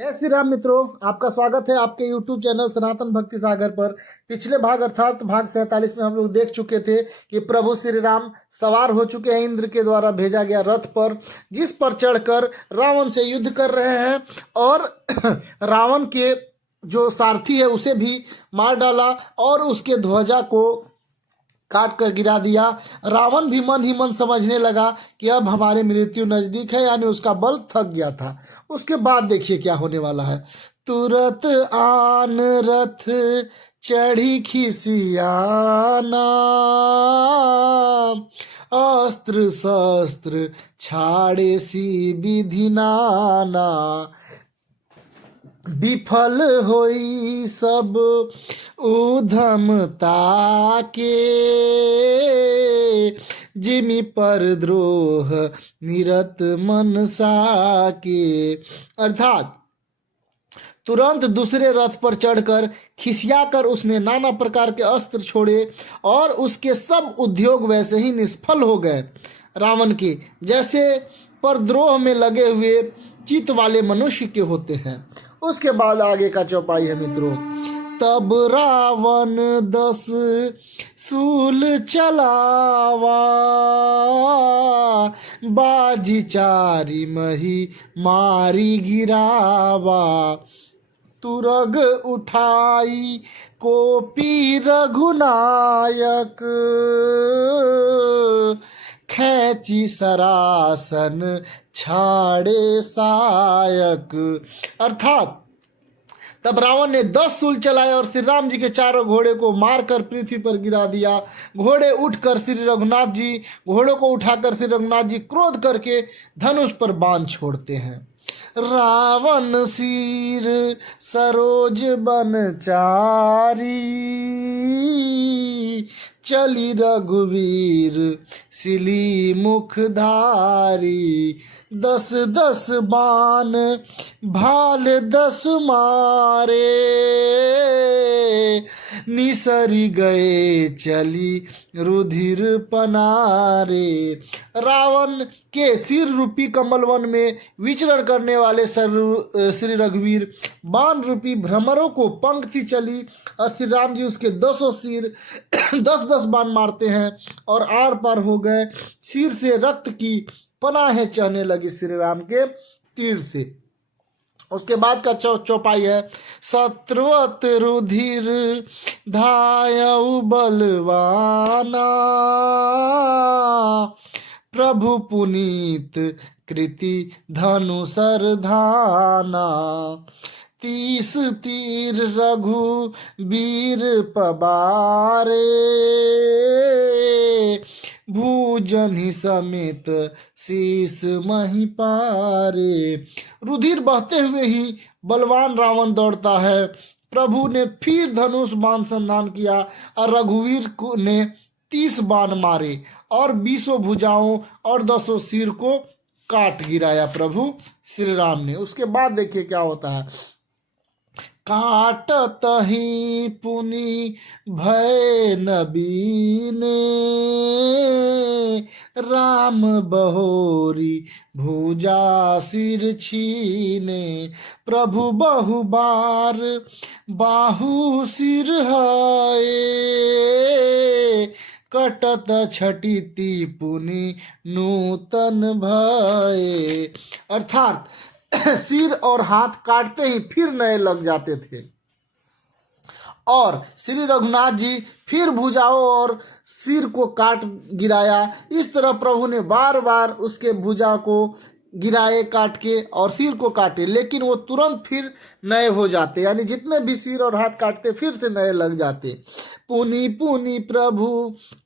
जय श्री राम मित्रों, आपका स्वागत है आपके YouTube चैनल सनातन भक्ति सागर पर। पिछले भाग अर्थात भाग 47 में हम लोग देख चुके थे कि प्रभु श्री राम सवार हो चुके हैं इंद्र के द्वारा भेजा गया रथ पर, जिस पर चढ़कर रावण से युद्ध कर रहे हैं और रावण के जो सारथी है उसे भी मार डाला और उसके ध्वजा को काट कर गिरा दिया। रावण भी मन ही मन समझने लगा कि अब हमारी मृत्यु नजदीक है, यानी उसका बल थक गया था। उसके बाद देखिए क्या होने वाला है। तुरत आन रथ चढ़ी खिसियाना, अस्त्र शस्त्र छाड़े सी विधि नाना, विफल होई सब उधमता के, जिमि पर द्रोह निरत मनसा के। अर्थात तुरंत दूसरे रथ पर चढ़कर खिसियाकर उसने नाना प्रकार के अस्त्र छोड़े और उसके सब उद्योग वैसे ही निष्फल हो गए रावण के, जैसे परद्रोह में लगे हुए चित्त वाले मनुष्य के होते हैं। उसके बाद आगे का चौपाई है मित्रों। तब रावण 10 सूल चलावा, बाजी चारि मही मारी गिरावा, तुरग उठाई कोपी रघुनायक, खैची सरासन छाड़े सायक। अर्थात तब रावण ने 10 सूल चलाए और श्री राम जी के चारों घोड़े को मारकर पृथ्वी पर गिरा दिया। घोड़े उठकर श्री रघुनाथ जी, घोड़ों को उठाकर श्री रघुनाथ जी क्रोध करके धनुष पर बाण छोड़ते हैं। रावण सिर सरोज बनचारी, चली रघुवीर सिली मुखधारी, 10 बाण भाल 10 मारे, निसरी गए चली रुधिर पनारे। रावण के सिर रूपी कमल वन में विचरण करने वाले श्री रघुवीर बाण रूपी भ्रमरों को पंक्ति चली और श्री राम जी उसके 10 सिर 10 बाण मारते हैं और आर पार हो गए। सिर से रक्त की पनाहें चढ़ने लगी श्री राम के तीर से। उसके बाद का चौपाई है। शत्रुवत रुधिर धायउ बलवाना, प्रभु पुनीत कृति धनु सरधाना, 30 तीर रघु वीर पबारे, भूजनि समेत शीस मही पारे। रुधिर बहते हुए ही बलवान रावण दौड़ता है। प्रभु ने फिर धनुष बाण संधान किया और रघुवीर ने 30 बाण मारे और 20 भुजाओं और 10 सिर को काट गिराया प्रभु श्री राम ने। उसके बाद देखिए क्या होता है। काटत ही पुनि भय नबीने, राम बहोरी भुजा सिर छीने, प्रभु बहु बार बाहु सिर है, कटत छटिति पुनि नूतन भय। अर्थात सिर और हाथ काटते ही फिर नए लग जाते थे और श्री रघुनाथ जी फिर भुजाओं और सिर को काट गिराया। इस तरह प्रभु ने बार बार उसके भुजा को गिराए काट के और सिर को काटे, लेकिन वो तुरंत फिर नए हो जाते, यानी जितने भी सिर और हाथ काटते फिर से नए लग जाते। पुनि पुनि प्रभु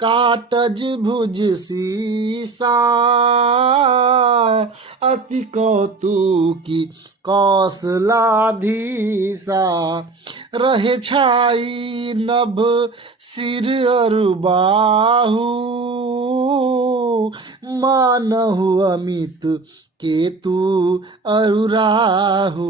काटज भुज सीसा, अति कौतुकी कौशलाधीसा, रहे छाई नभ सिर अरु बाहु, मानहु अमित केतु अरुराहु।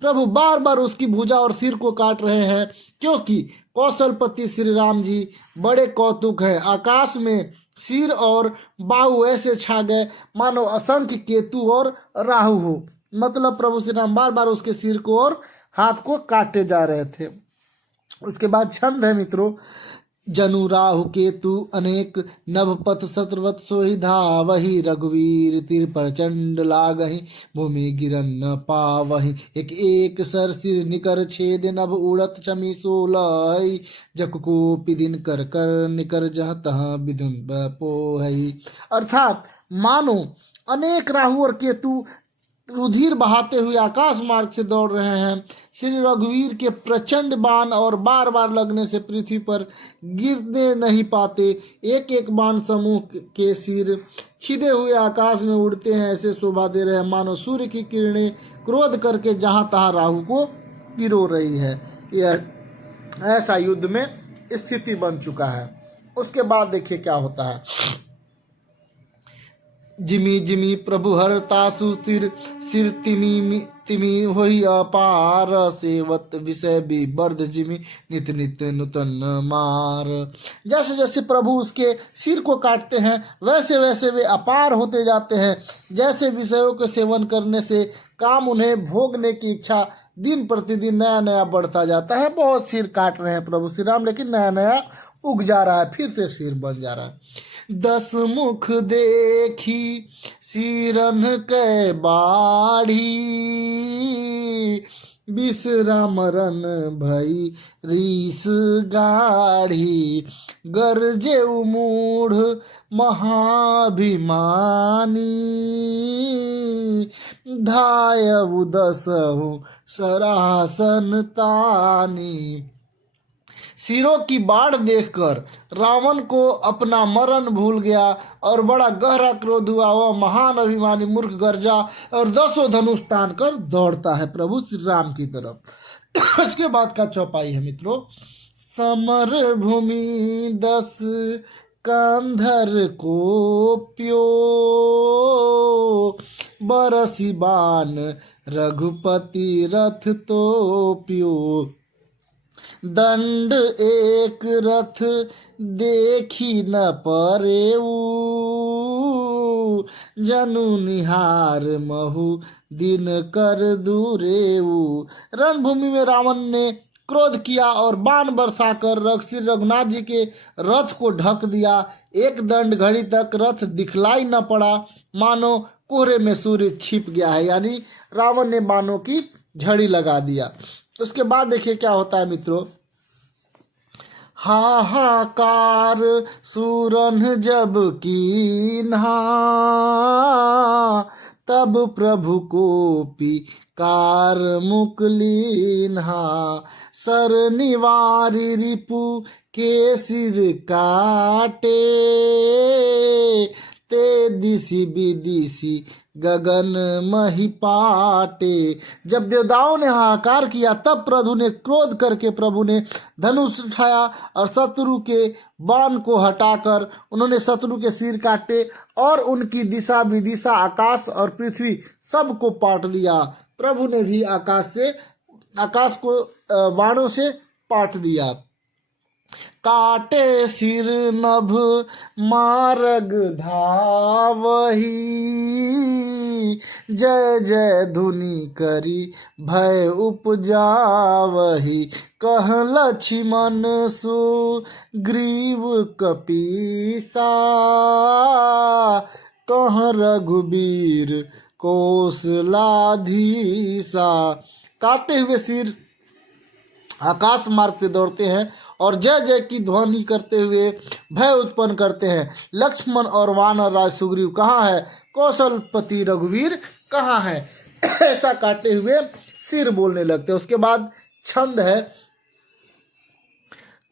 प्रभु बार बार उसकी भुजा और सिर को काट रहे हैं, क्योंकि कौशलपति श्री राम जी बड़े कौतुक हैं। आकाश में सिर और बाहु ऐसे छा गए मानो असंख्य केतु और राहु हो। मतलब प्रभु श्री राम बार बार उसके सिर को और हाथ को काटे जा रहे थे। उसके बाद छंद है मित्रों, जनु राहु केतु अनेक नभपथ शत्रवत सोहि धावहि, रघुवीर तिर प्रचंड लागहि, भूमि गिरन न पावहि, एक एक सर सिर निकर छेद नभ उड़त चमी सोलहि, जककोपि दिन कर कर निकर जह तह विधुन पोहहि। अर्थात मानो अनेक राहु और केतु रुधिर बहाते हुए आकाश मार्ग से दौड़ रहे हैं। श्री रघुवीर के प्रचंड बाण और बार बार लगने से पृथ्वी पर गिरने नहीं पाते। एक एक बाण समूह के सिर छिदे हुए आकाश में उड़ते हैं, ऐसे शोभा दे रहे हैं मानो सूर्य की किरणें क्रोध करके जहां तहां राहु को पिरो रही है। यह ऐसा युद्ध में स्थिति बन चुका है। उसके बाद देखिए क्या होता है, जिमी जिमी प्रभु हर तासु सिर सिर तिमी तिमी होई अपार, सेवत विषय भी बर्ध जिमी नित नित नूतन मार। जैसे जैसे प्रभु उसके सिर को काटते हैं वैसे वैसे वे अपार होते जाते हैं। जैसे विषयों के सेवन करने से काम उन्हें भोगने की इच्छा दिन प्रतिदिन नया नया बढ़ता जाता है। बहुत सिर काट रहे हैं प्रभु श्री राम, लेकिन नया नया उग जा रहा है, फिर से सिर बन जा रहा है। 10 मुख देखी सिरन के बाढ़ी, विश्रामरन भई रीस गाढ़ी, गरजे मूढ़ महाभिमानी, धायउ 10 सरासन तानी। सिरों की बाढ़ देखकर रावण को अपना मरण भूल गया और बड़ा गहरा क्रोध हुआ। वह महान अभिमानी मूर्ख गर्जा और 10 धनुष तान कर दौड़ता है प्रभु श्री राम की तरफ। उसके बाद का चौपाई है मित्रों, समर भूमि 10 कंधर को प्यो, बरसी बाण रघुपति रथ तो प्यो, दंड एक रथ देखी न परेऊ, जनु निहार महु दिन कर दूरेऊ। रणभूमि में रावण ने क्रोध किया और बाण बरसाकर श्री रघुनाथ जी के रथ को ढक दिया। एक दंड घड़ी तक रथ दिखलाई न पड़ा, मानो कोहरे में सूर्य छिप गया है, यानी रावण ने बाणों की झड़ी लगा दिया। उसके बाद देखिए क्या होता है मित्रों, हाहाकार सूरन जब कीन्हा, तब प्रभु को पिकार मुकलीन्हा, सर निवारी रिपु के सिर काटे, ते दिसी विदिसी गगन मही पाटे। जब देवताओं ने हाहाकार किया तब प्रभु ने क्रोध करके प्रभु ने धनुष उठाया और शत्रु के बाण को हटाकर उन्होंने शत्रु के सिर काटे और उनकी दिशा विदिशा आकाश और पृथ्वी सबको पाट दिया। प्रभु ने भी आकाश को बाणों से पाट दिया। काटे सिर नभ मार्ग धावही, जय जय धुनि करी भय उपजावही, कह लक्ष्मण सुग्रीव कपीसा, कह रघुबीर कौशलाधीसा। काटे हुए सिर आकाश मार्ग से दौड़ते हैं और जय जय की ध्वनि करते हुए भय उत्पन्न करते हैं। लक्ष्मण और वानर राज सुग्रीव कहाँ है, कौशलपति रघुवीर कहाँ है, ऐसा काटे हुए सिर बोलने लगते हैं। उसके बाद छंद है,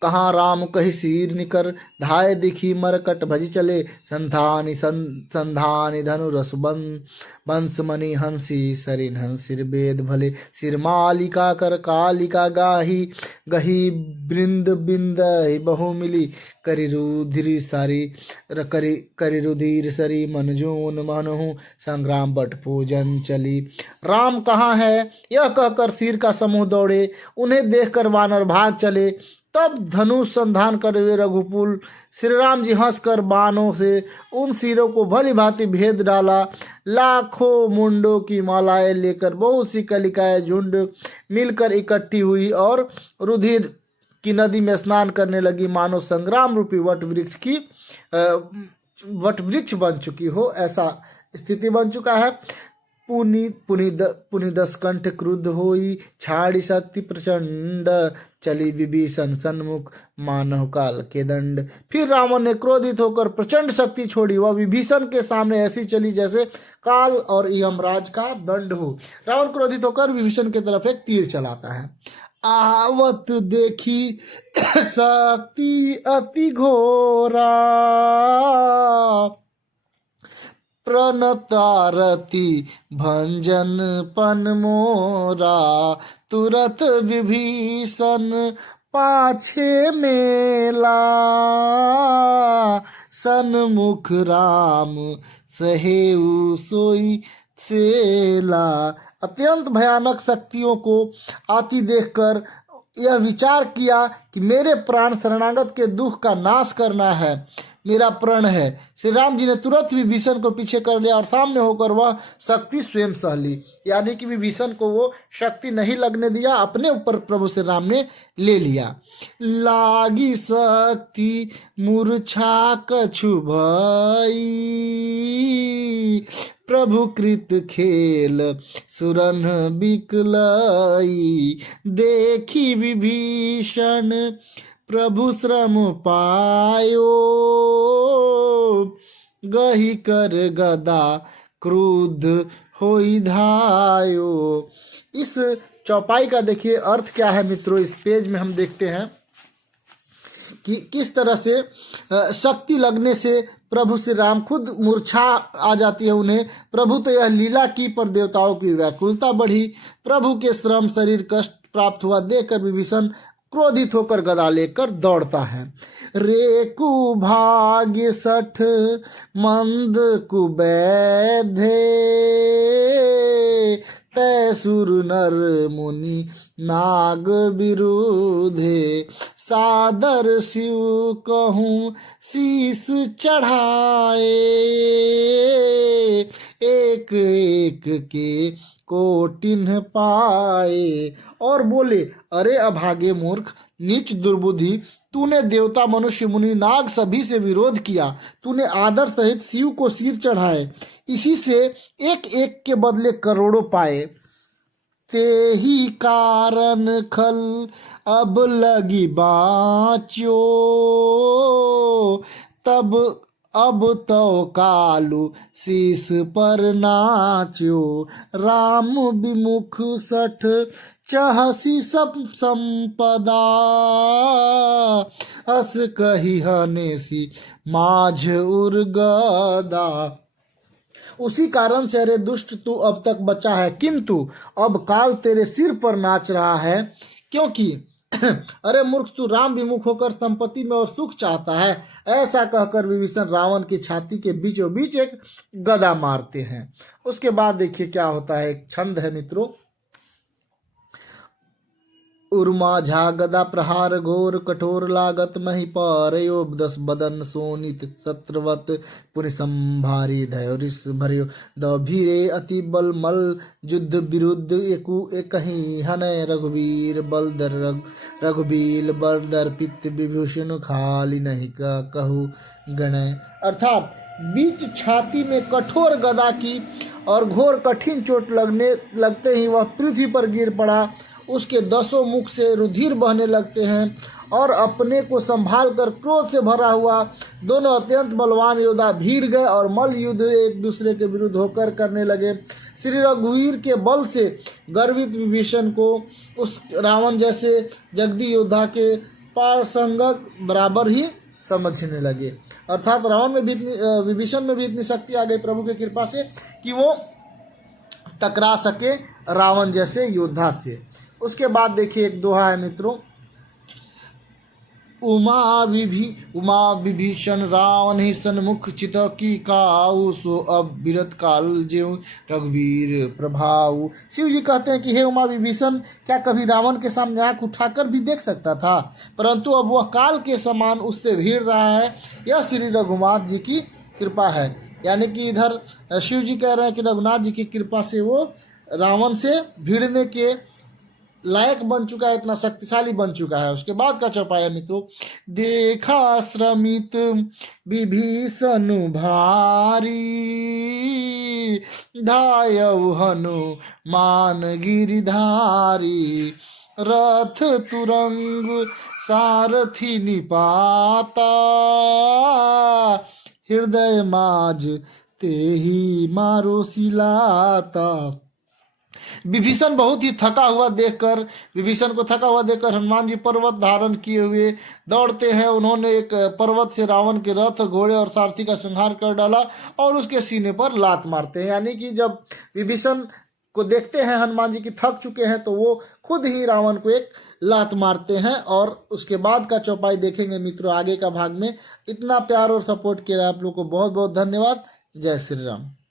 कहाँ राम कही सिर निकर, धाय दिखी मरकट भजी चले, संधानी संधानी धनु रस बंस मणि हंसी, सरिन हंसिर वेद भले, सिर मालिका कर कालिका गाही, गही बृंद बिंद बहु मिली, करि रुधिर सारी करि रुधिर सरी, मन जोन मनहु संग्राम बट पूजन चली। राम कहाँ है यह कहकर सिर का समूह दौड़े, उन्हें देखकर वानर भाग चले। तब धनुष संधान करे हुए रघुकुल श्री राम जी हंसकर बाणों से उन सिरों को भली भांति भेद डाला। लाखों मुंडों की मालाएं लेकर बहुत सी कलिकाएं झुंड मिलकर इकट्ठी हुई और रुधिर की नदी में स्नान करने लगी, मानो संग्राम रूपी वट वृक्ष बन चुकी हो, ऐसा स्थिति बन चुका है। पुनि दस कंठ क्रुद्ध होई, छाड़ी शक्ति प्रचंड, चली विभीषण सन्मुख मानव काल के दंड। फिर रावण ने क्रोधित होकर प्रचंड शक्ति छोड़ी, वह विभीषण के सामने ऐसी चली जैसे काल और यमराज का दंड हो। रावण क्रोधित होकर विभीषण की तरफ एक तीर चलाता है। आवत देखी शक्ति अति घोरा, प्रणतारती भंजन पन मोरा, तुरत विभीषण पाछे मेला, सन्मुख राम सहेऊ सोई सेला। अत्यंत भयानक शक्तियों को आती देखकर यह विचार किया कि मेरे प्राण शरणागत के दुख का नाश करना है, मेरा प्रण है। श्री राम जी ने तुरंत विभीषण को पीछे कर लिया और सामने होकर वह शक्ति स्वयं सह ली, यानी कि विभीषण को वो शक्ति नहीं लगने दिया, अपने ऊपर प्रभु श्री राम ने ले लिया। लागी शक्ति मूर्छा कछु भई, प्रभु कृत खेल सुरन बिकलई, देखी विभीषण प्रभु श्रम पायो, गही कर गदा क्रुद्ध होई धायो। इस चौपाई का देखिए अर्थ क्या है मित्रों। इस पेज में हम देखते हैं कि किस तरह से शक्ति लगने से प्रभु श्री राम खुद मूर्छा आ जाती है उन्हें। प्रभु तो यह लीला की, पर देवताओं की व्याकुलता बढ़ी। प्रभु के श्रम शरीर कष्ट प्राप्त हुआ देखकर विभीषण क्रोधित होकर गदा लेकर दौड़ता है। रेकु भाग्य सठ मंद कुबैधे, तैसुर नर मुनि नाग विरुधे, सादर शिव कहूँ शीस चढ़ाए, एक एक के कोटिन्ह पाए। और बोले, अरे अभागे मूर्ख, नीच दुर्बुद्धि, तूने देवता मनुष्य मुनि नाग सभी से विरोध किया, तूने आदर सहित शिव को सिर चढ़ाए, इसी से एक एक के बदले करोड़ों पाए। ते ही कारण खल अब लगी बाँच्यो, तब अब तो कालू शीस पर नाच्यो, राम विमुख सठ चहसी सब संपदा, अस कही हनेसी माझ उर्गदा। उसी कारण से अरे दुष्ट तू अब तक बचा है, किंतु अब काल तेरे सिर पर नाच रहा है, क्योंकि अरे मूर्ख, तू राम विमुख होकर संपत्ति में और सुख चाहता है। ऐसा कहकर विभीषण रावण की छाती के बीचों बीच एक गदा मारते हैं। उसके बाद देखिए क्या होता है। एक छंद है मित्रों। उर्मा झा गदा प्रहार घोर कठोर लागत, मही पारयो दस बदन सोनित सत्रवत, पुनि संभारी धैर्यस भर्यो दभीरे अति बल मल, युद्ध विरुद्ध एकु एकहि हनय, रघुवीर बलदर रघुबील बलदर पित्त विभूषण खाली नहीं का कहु गणय। अर्थात बीच छाती में कठोर गदा की और घोर कठिन चोट लगते ही वह पृथ्वी पर गिर पड़ा। उसके 10 मुख से रुधिर बहने लगते हैं और अपने को संभाल कर क्रोध से भरा हुआ दोनों अत्यंत बलवान योद्धा भीड़ गए और मल्ल युद्ध एक दूसरे के विरुद्ध होकर करने लगे। श्री रघुवीर के बल से गर्वित विभीषण को उस रावण जैसे जगदी योद्धा के पारसंगक बराबर ही समझने लगे। अर्थात रावण में भी विभीषण में भी इतनी शक्ति आ गई प्रभु की कृपा से कि वो टकरा सके रावण जैसे योद्धा से। उसके बाद देखिए एक दोहा है मित्रों। उमा विभीषण रावण ही सन्मुख चित की काऊ, सो अब बिरत काल ज्यों रघुवीर प्रभाऊ। शिव जी कहते हैं कि हे उमा विभीषण, क्या कभी रावण के सामने आंख उठाकर भी देख सकता था, परंतु अब वह काल के समान उससे भिड़ रहा है। यह श्री रघुनाथ जी की कृपा है। यानी कि इधर शिव जी कह रहे हैं कि रघुनाथ जी की कृपा से वो रावण से भिड़ने के लायक बन चुका है, इतना शक्तिशाली बन चुका है। उसके बाद का चौपाया मित्रों, देखा श्रमित विभीषण भारी, धायउ हनुमान गिरिधारी, रथ तुरंग सारथी निपाता, हृदय माज तेहि मारो सिलाता। विभीषण बहुत ही थका हुआ देखकर हनुमान जी पर्वत धारण किए हुए दौड़ते हैं। उन्होंने एक पर्वत से रावण के रथ, घोड़े और सारथी का संहार कर डाला और उसके सीने पर लात मारते हैं। यानी कि जब विभीषण को देखते हैं हनुमान जी की थक चुके हैं, तो वो खुद ही रावण को एक लात मारते हैं। और उसके बाद का चौपाई देखेंगे मित्रों आगे का भाग में। इतना प्यार और सपोर्ट के लिए आप लोग को बहुत बहुत धन्यवाद। जय श्री राम।